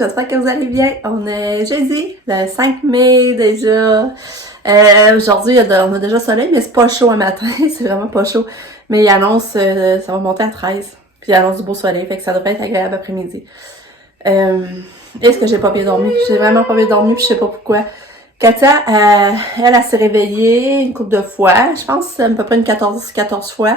j'espère que vous allez bien. On est jeudi, le 5 mai déjà. Aujourd'hui, on a déjà soleil, mais c'est pas chaud un matin, c'est vraiment pas chaud. Mais il annonce, ça va monter à 13. Puis il annonce du beau soleil, fait que ça devrait être agréable après-midi. Est-ce que j'ai pas bien dormi? J'ai vraiment pas bien dormi, puis je sais pas pourquoi. Katia, elle s'est réveillée une couple de fois. Je pense à peu près une 14 fois.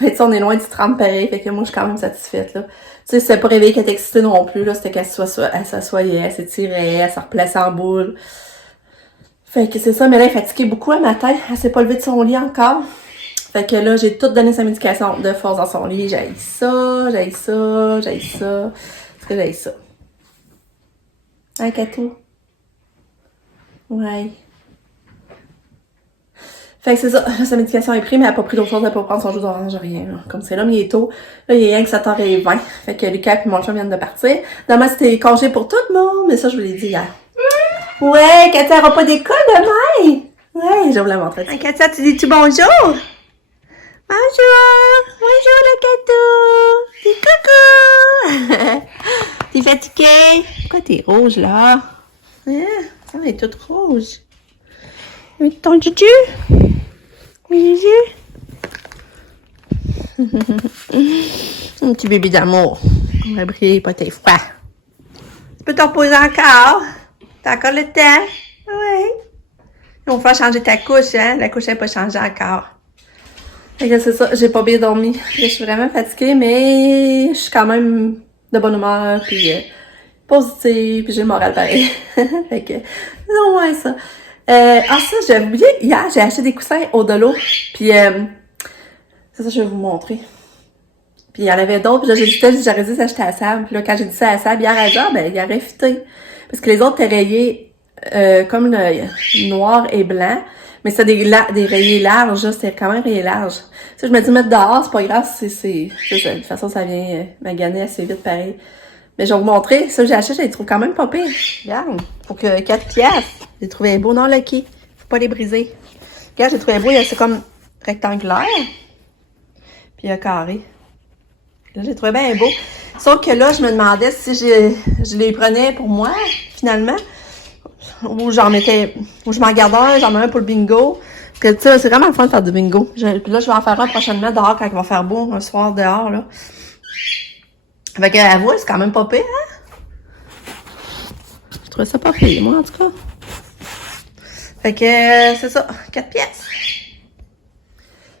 Mais tu sais, on est loin du 30 pareil, fait que moi, je suis quand même satisfaite, là. Tu sais, c'était pas réveillée qu'elle était excitée non plus, là. C'était qu'elle s'assoyait, elle s'étirait, elle se replaçait en boule. Fait que c'est ça, mais là, elle est fatiguée beaucoup le matin. Elle s'est pas levée de son lit encore. Fait que là, j'ai tout donné sa médication de force dans son lit. J'haïs ça. Est-ce que j'haïs ça? Hein, Katou? Ouais. Fait que c'est ça, sa médication est prise, mais elle a pas pris d'autre chose, elle a pas prendre son jus d'orange, rien, là. Comme c'est là, mais il est tôt. Là, il est rien que 7h20. Fait que Lucas et mon chum viennent de partir. Demain, c'était congé pour tout le monde, mais ça, je vous l'ai dit hier. Ouais, Katia aura pas d'école demain! Ouais, je vais vous la montrer. Hey, Katia, tu dis-tu bonjour? Bonjour! Bonjour, le Katou! Dis coucou! T'es fatigué? Pourquoi t'es rouge, là? Hein? Ça, elle est toute rouge. Ton juju? Oui, juju? Un petit bébé d'amour. On va briller, pas tes froid. Tu peux te reposer encore? T'as encore le temps? Oui. On va faire changer ta couche, hein? La couche n'est pas changée encore. Fait que c'est ça, j'ai pas bien dormi. Je suis vraiment fatiguée, mais je suis quand même de bonne humeur, puis positive, puis j'ai le moral pareil. Fait que, non, ouais, ça. Ça, j'ai oublié, hier, j'ai acheté des coussins au Dolo, puis c'est ça, je vais vous montrer. Puis il y en avait d'autres, puis là, j'aurais dû s'acheter à Sam. Puis là, quand j'ai dit ça à Sam, hier, elle dit, il aurait fité. Parce que les autres étaient rayés comme le noir et blanc, mais c'était des rayés larges, c'était quand même rayés larges. Tu sais, je me dis, mettre dehors, c'est pas grave, c'est de toute façon, ça vient maganer assez vite, pareil. Mais je vais vous montrer, ça que j'ai acheté, je les trouve quand même pas pire. Regarde, pour que 4 piastres. J'ai trouvé beau non Lucky. Faut pas les briser. Regarde, j'ai trouvé beau, c'est comme rectangulaire. Puis carré. Là, j'ai trouvé bien beau. Sauf que là, je me demandais si je les prenais pour moi, finalement. Ou j'en mettais, ou je m'en gardais un, j'en mets un pour le bingo. Parce que tu sais, c'est vraiment le fun de faire du bingo. Puis là, je vais en faire un prochainement dehors quand il va faire beau, un soir dehors, là. Fait que, avouez, c'est quand même pas pire, hein? Je trouvais ça pas pire, moi, en tout cas. Fait que, c'est ça, 4 pièces.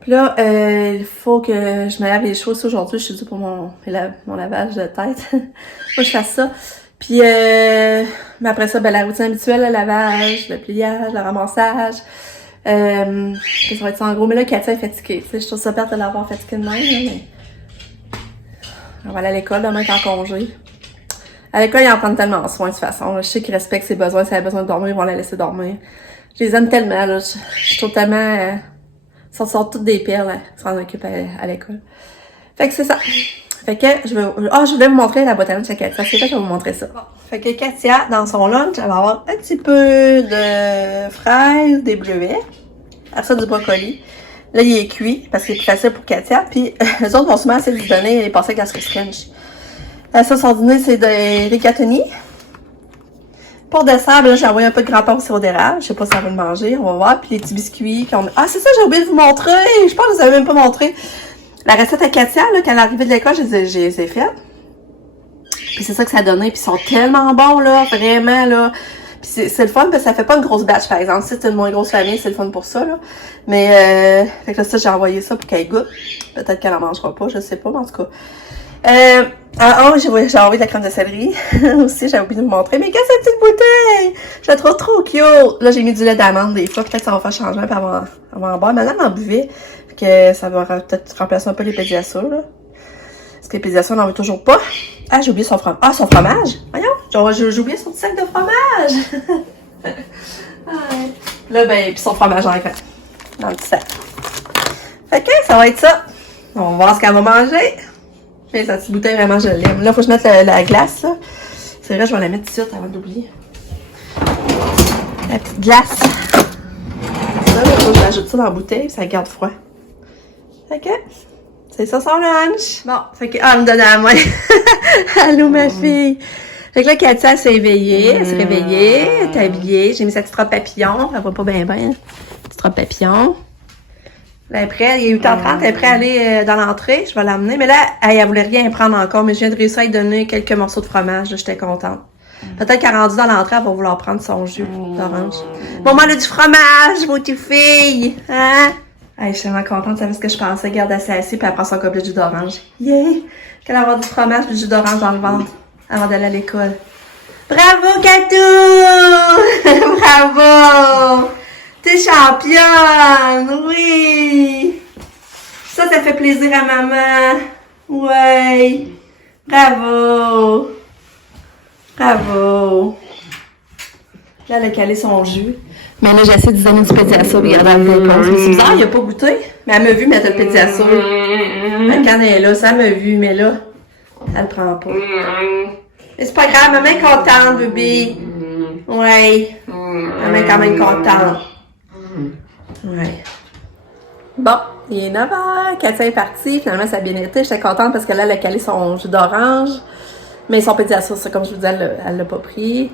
Puis là, il faut que je me lave les cheveux aujourd'hui. Je suis due pour mon lavage de tête. Faut que je fasse ça. Puis, mais après ça, la routine habituelle, le lavage, le pliage, le ramassage. Ça va être ça en gros. Mais là, Katia est fatiguée. Tu sais, je trouve ça perte de l'avoir fatiguée de même, là, mais... On va aller à l'école, demain est en congé. À l'école, ils en prennent tellement soin de toute façon. Je sais qu'ils respectent ses besoins. Si elle a besoin de dormir, ils vont la laisser dormir. Je les aime tellement, là. Je trouve tellement... Ils sortent toutes des perles, là. Ils s'en occupent à l'école. Fait que c'est ça. Fait que je voulais vous montrer la boîte à lunch à Katia. C'est vrai que je vais vous montrer ça. Bon. Fait que Katia, dans son lunch, elle va avoir un petit peu de fraises, des bleuets. Après ça, du brocoli. Là, il est cuit parce qu'il est plus facile pour Katia. Puis, les autres vont souvent essayer de lui donner les passer avec la Swiss French. Ça, son dîner, c'est des rigatoni. Pour dessert, là, j'ai envoyé un peu de grand-père au sirop d'érable. Je sais pas si ça va le manger. On va voir. Puis, les petits biscuits qu'on a. Ah, c'est ça, j'ai oublié de vous montrer. Je pense que je vous avais même pas montré. La recette à Katia, là, quand elle est arrivée de l'école, je les ai faites. Puis, c'est ça que ça a donné. Puis, ils sont tellement bons, là. Vraiment, là. Puis c'est le fun parce que ça fait pas une grosse batch, par exemple. Si c'est une moins grosse famille, c'est le fun pour ça, là. Mais, fait que là, ça, j'ai envoyé ça pour qu'elle goûte. Peut-être qu'elle en mangera pas, je sais pas, mais en tout cas. J'ai envoyé de la crème de céleri. Aussi, j'ai oublié de vous montrer. Mais qu'est-ce que cette petite bouteille? Je la trouve trop cute. Là, j'ai mis du lait d'amande des fois. Peut-être que ça va faire changement puis elle va en boire. Madame en buvait. Fait que ça va peut-être remplacer un peu les pédiasures, là. Parce que les pédiasures, on n'en veut toujours pas. Ah, j'ai oublié son fromage. Ah, son fromage! Voyons, j'ai oublié son petit sac de fromage! Ouais. Là, ben, pis son fromage en écran. Dans le petit sac. Fait que, ça va être ça. On va voir ce qu'elle va manger. Mais sa petite bouteille, vraiment, je l'aime. Là, faut que je mette la glace, là. C'est vrai, je vais la mettre tout de suite avant d'oublier. La petite glace. Ça, là, faut que j'ajoute ça dans la bouteille, puis ça garde froid. Fait que... c'est ça son lunch. Bon, fait que... Ah, elle me donne à la main. Allô, ma fille. Fait que là, Katia, elle s'est éveillée. Elle s'est réveillée. Elle est habillée. J'ai mis sa petite robe papillon. Elle va pas bien, bien. Petite robe papillon. Là, après, il est 8h30. Elle est prête à aller dans l'entrée. Je vais l'amener. Mais là, elle voulait rien prendre encore. Mais je viens de réussir à lui donner quelques morceaux de fromage. J'étais contente. Peut-être qu'elle rendu dans l'entrée, elle va vouloir prendre son jus d'orange. Maman, elle a du fromage, vos petites filles. Hein? Hey, je suis tellement contente, c'est ce que je pensais. Regarde, elle s'est assise, puis elle prend son gobelet de jus d'orange. Yeah! Qu'elle va avoir du fromage et du jus d'orange dans le ventre avant d'aller à l'école. Bravo, Katou! Bravo! T'es championne! Oui! Ça fait plaisir à maman. Ouais! Bravo! Bravo! Là, elle a calé son jus. Mais là, j'essaie de lui donner du pédiasure. Regardez, elle me dépose. C'est bizarre, il a pas goûté. Mais elle m'a vu mettre le pédiasure. Quand elle est là, ça m'a vu, mais là, elle le prend pas. Mais c'est pas grave, maman est contente, bébé. Ouais. Maman est quand même contente. Ouais. Bon, il est 9h. Katia est partie. Finalement, ça a bien été. J'étais contente parce que là, elle a calé son jus d'orange. Mais son pédiasure, ça, comme je vous disais, elle l'a pas pris.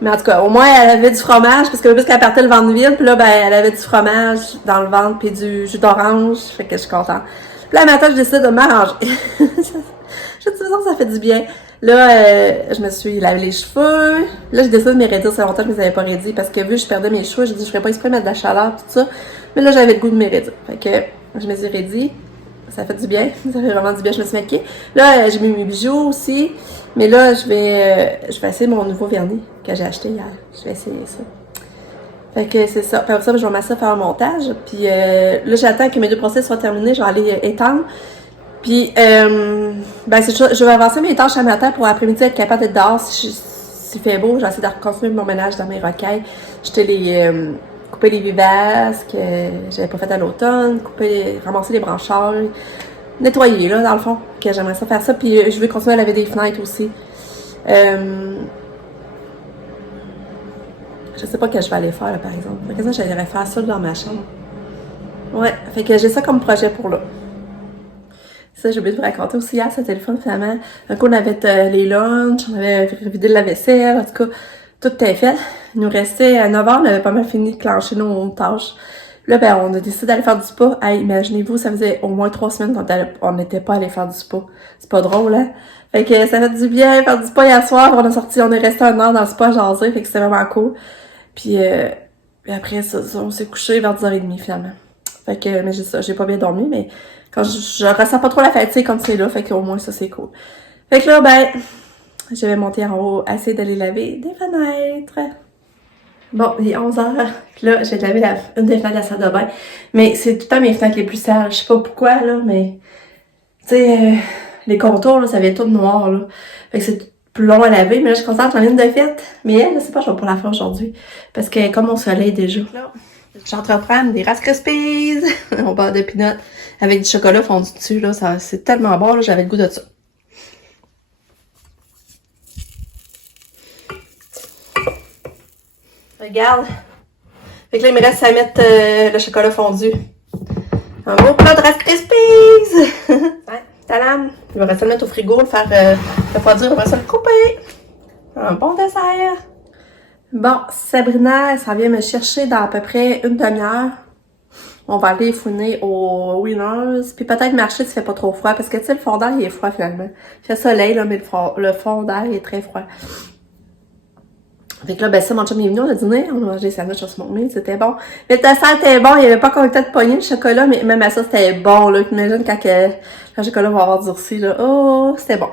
Mais en tout cas, au moins, elle avait du fromage, parce que puisqu'elle partait le ventre vide, puis là, ben, elle avait du fromage dans le ventre, puis du jus d'orange, fait que je suis contente. Puis là, matin, je décide de m'arranger. Je te dis ça fait du bien. Là, je me suis lavé les cheveux. Là, j'ai décidé de me raidir. Ça longtemps que je ne les avais pas raidis, parce que vu que je perdais mes cheveux, j'ai dit, je ferais pas exprès mettre de la chaleur, tout ça. Mais là, j'avais le goût de me raidir. Fait que, je me suis raidie. Ça fait du bien. Ça fait vraiment du bien. Je me suis maquillée. Là, j'ai mis mes bijoux aussi. Mais là, je vais essayer mon nouveau vernis que j'ai acheté hier. Je vais essayer ça. Fait que c'est ça. Puis après ça, je vais m'asseoir à faire un montage. Puis là, j'attends que mes 2 procès soient terminés. Je vais aller étendre. Puis, ben c'est ça. Je vais avancer mes tâches à matin pour l'après-midi être capable d'être dehors s'il fait beau. Je vais essayer de continuer mon ménage dans mes recueils. Couper les vivaces que j'avais pas fait à l'automne. Ramasser les branchages. Nettoyer, là, dans le fond, que j'aimerais ça faire ça, puis je vais continuer à laver des fenêtres aussi. Je sais pas que je vais aller faire, là, par exemple. Fait que ça, j'allais faire ça dans ma chambre. Ouais, fait que j'ai ça comme projet pour là. Ça, j'ai oublié de vous raconter aussi hier, ce téléphone, finalement. Un coup, on avait les lunchs, on avait vidé la vaisselle, en tout cas, tout était fait. Il nous restait, à 9h, on avait pas mal fini de clencher nos tâches. Là, ben, on a décidé d'aller faire du spa. Hey, imaginez-vous, ça faisait au moins 3 semaines qu'on n'était pas allé faire du spa. C'est pas drôle, hein? Fait que ça fait du bien faire du spa hier soir. On est resté 1 heure dans le spa à jaser. Fait que c'était vraiment cool. Puis après, ça, on s'est couché vers 10h30 finalement. Fait que, mais j'ai pas bien dormi, mais quand je ressens pas trop la fatigue comme c'est là. Fait qu'au moins, ça, c'est cool. Fait que là, ben, je vais monter en haut, essayer d'aller laver des fenêtres. Bon, il est 11h. Là, je vais laver une des fenêtres de la salle de bain. Mais c'est tout le temps mes fenêtres les plus sales. Je sais pas pourquoi, là, mais... Tu sais, les contours, là, ça vient tout noir, là. Fait que c'est plus long à laver. Mais là, je suis contente, j'en ai une de faite. Mais elle, je sais pas, je vais pas la faire aujourd'hui. Parce qu'elle est comme au soleil déjà. Là, j'entreprends des Rice Krispies au beurre de peanut avec du chocolat fondu dessus, là. C'est tellement bon, là, j'avais le goût de ça. Regarde. Fait que là, il me reste à mettre le chocolat fondu. Un beau plat de Rice Krispies! Ouais, tadam! Il me reste à le mettre au frigo, le faire refroidir, après ça le couper. Un bon dessert. Bon, Sabrina, elle s'en vient me chercher dans à peu près une demi-heure. On va aller fouiner au Winners. Puis peut-être marcher s'il fait pas trop froid. Parce que tu sais, le fond d'air, il est froid finalement. Il fait soleil, là, mais le fond d'air, il est très froid. Fait que là, ben ça, mon chum est venu, on a dîné, on a mangé des sandwichs au smoke meat, c'était bon. Mais le dessert était bon, il n'y avait pas encore le temps de pogner le chocolat, mais même à ça, c'était bon, là. Imagine quand le chocolat va avoir durci, là. Oh, c'était bon.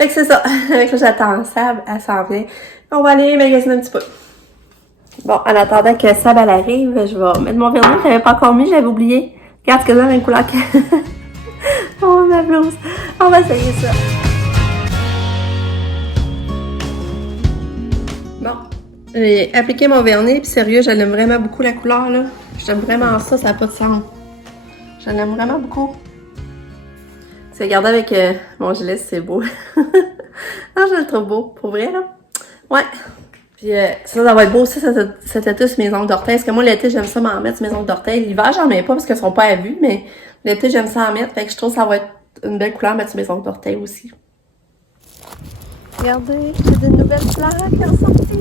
Fait que c'est ça. Fait que là, j'attends Sab, elle s'en vient. On va aller magasiner un petit peu. Bon, en attendant que Sab, elle arrive, je vais mettre mon vernis, je l'avais pas encore mis, j'avais oublié. Regarde ce que j'ai, une couleur que... Oh, ma blouse. On va essayer ça. Bon, j'ai appliqué mon vernis, puis sérieux, j'aime vraiment beaucoup la couleur, là. J'aime vraiment ça, ça n'a pas de sens. Je l'aime vraiment beaucoup. C'est regardé avec mon gilet, c'est beau. Non, je le trouve beau, pour vrai, là. Ouais. Puis ça va être beau aussi, cet été sur mes ongles d'orteil. Parce que moi, l'été, j'aime ça m'en mettre sur mes ongles d'orteil. L'hiver, j'en mets pas parce qu'elles sont pas à vue, mais l'été, j'aime ça en mettre. Fait que je trouve que ça va être une belle couleur à mettre sur mes ongles d'orteil aussi. Regardez, il y a de nouvelles fleurs qui ont sorti.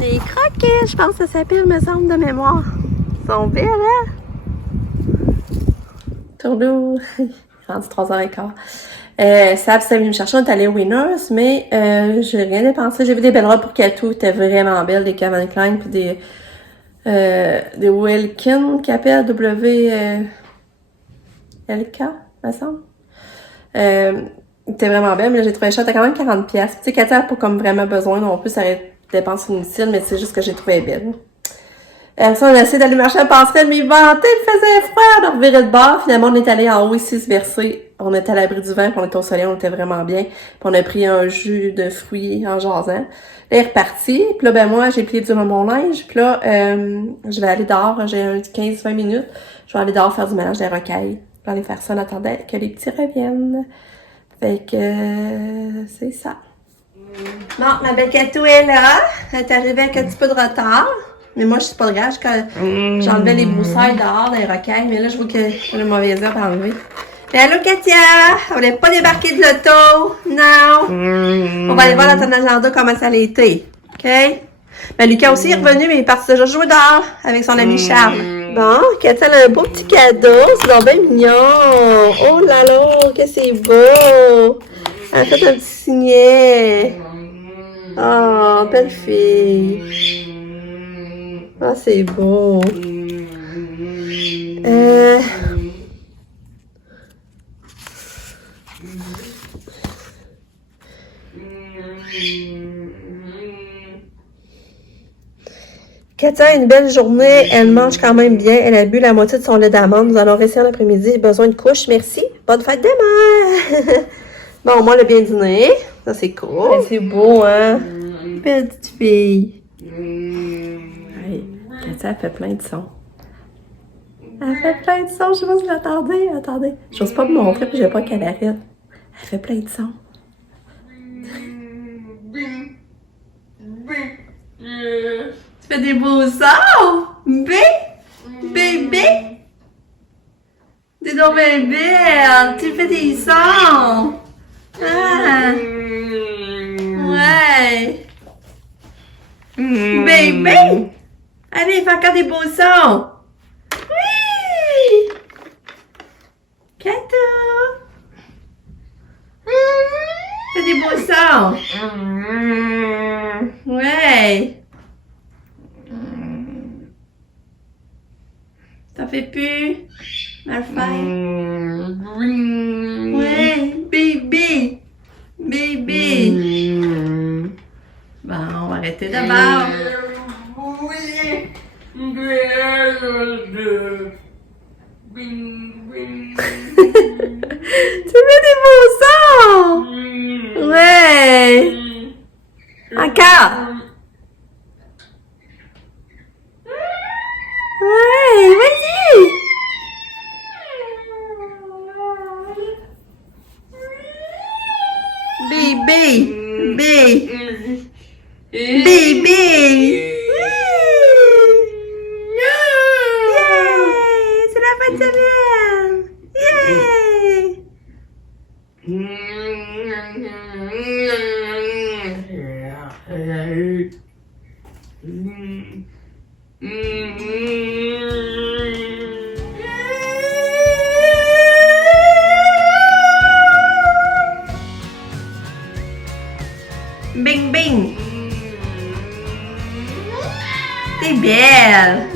Des croquets, je pense que ça s'appelle, me semble, de mémoire. Ils sont belles, hein? Tourlou, rendu 3h15. Sab s'est venu me chercher, on est allé au Winners, mais je n'ai rien dépensé. J'ai vu des belles robes pour Katou, c'était vraiment belle, des Calvin Klein, puis des Wilkin, qui appellent LK, me semble. C'était vraiment belle, mais là, j'ai trouvé cher, c'était quand même 40$. Tu sais, Katou n'a pas comme vraiment besoin non plus, ça dépense inutile, mais c'est juste que j'ai trouvé belle. Ça, on a essayé d'aller marcher à la passerelle, mais il ventait, il faisait froid, on a reviré de bord. Finalement, on est allé en haut ici, se verser. On était à l'abri du vent, puis on était au soleil, on était vraiment bien. Puis on a pris un jus de fruits en jasant. Là, il est reparti. Puis là, ben moi, j'ai plié du mon linge. Puis là, je vais aller dehors. J'ai 15-20 minutes. Je vais aller dehors faire du ménage des rocailles. Je vais aller faire ça en attendant que les petits reviennent. Fait que c'est ça. Bon, ma belle Katou est là. Elle est arrivée avec un petit peu de retard. Mais moi, je suis pas grave, j'enlevais les broussailles dehors dans les rocailles, mais là, je vois que j'ai une mauvaise heure à enlever. Mais allô, Katia! On voulait pas débarquer de l'auto! Non! On va aller voir dans ton agenda comment ça a été. OK? Ben, Lucas aussi est revenu, mais il est parti déjà jouer dehors avec son ami Charles. Bon, Katia, elle a un beau petit cadeau. C'est donc bien mignon. Oh là là, que c'est beau! Elle a fait un petit signet. Oh, belle fille. Ah, c'est beau. Katia a une belle journée. Elle mange quand même bien. Elle a bu la moitié de son lait d'amande. Nous allons rester l'après-midi. J'ai besoin de couches. Merci. Bonne fête demain. Bon, moi, le bien dîner. Ça, c'est cool. C'est beau, hein? Belle petite fille. Katia, elle fait plein de sons. Elle fait plein de sons. Je sais pas si vous l'attendez. Attendez. J'ose pas me montrer puis j'ai pas qu'elle arrête. Elle fait plein de sons. Tu fais des beaux sons? Bébé? T'es donc bien belle. Tu fais des sons. Ah. Ouais. Bébé? Allez, fais encore des beaux sons. Oui! Katou! Fais des beaux sons. Ouais. T'en fais plus? Malfait. Ouais, bébé. Bébé. Bon, on va arrêter d'abord. Tu fais des beaux sons! Ouais! Encore! Ouais, vas-y! Bébé! Bébé! C'est la fête de semaine! Yay! Bing bing! T'es belle!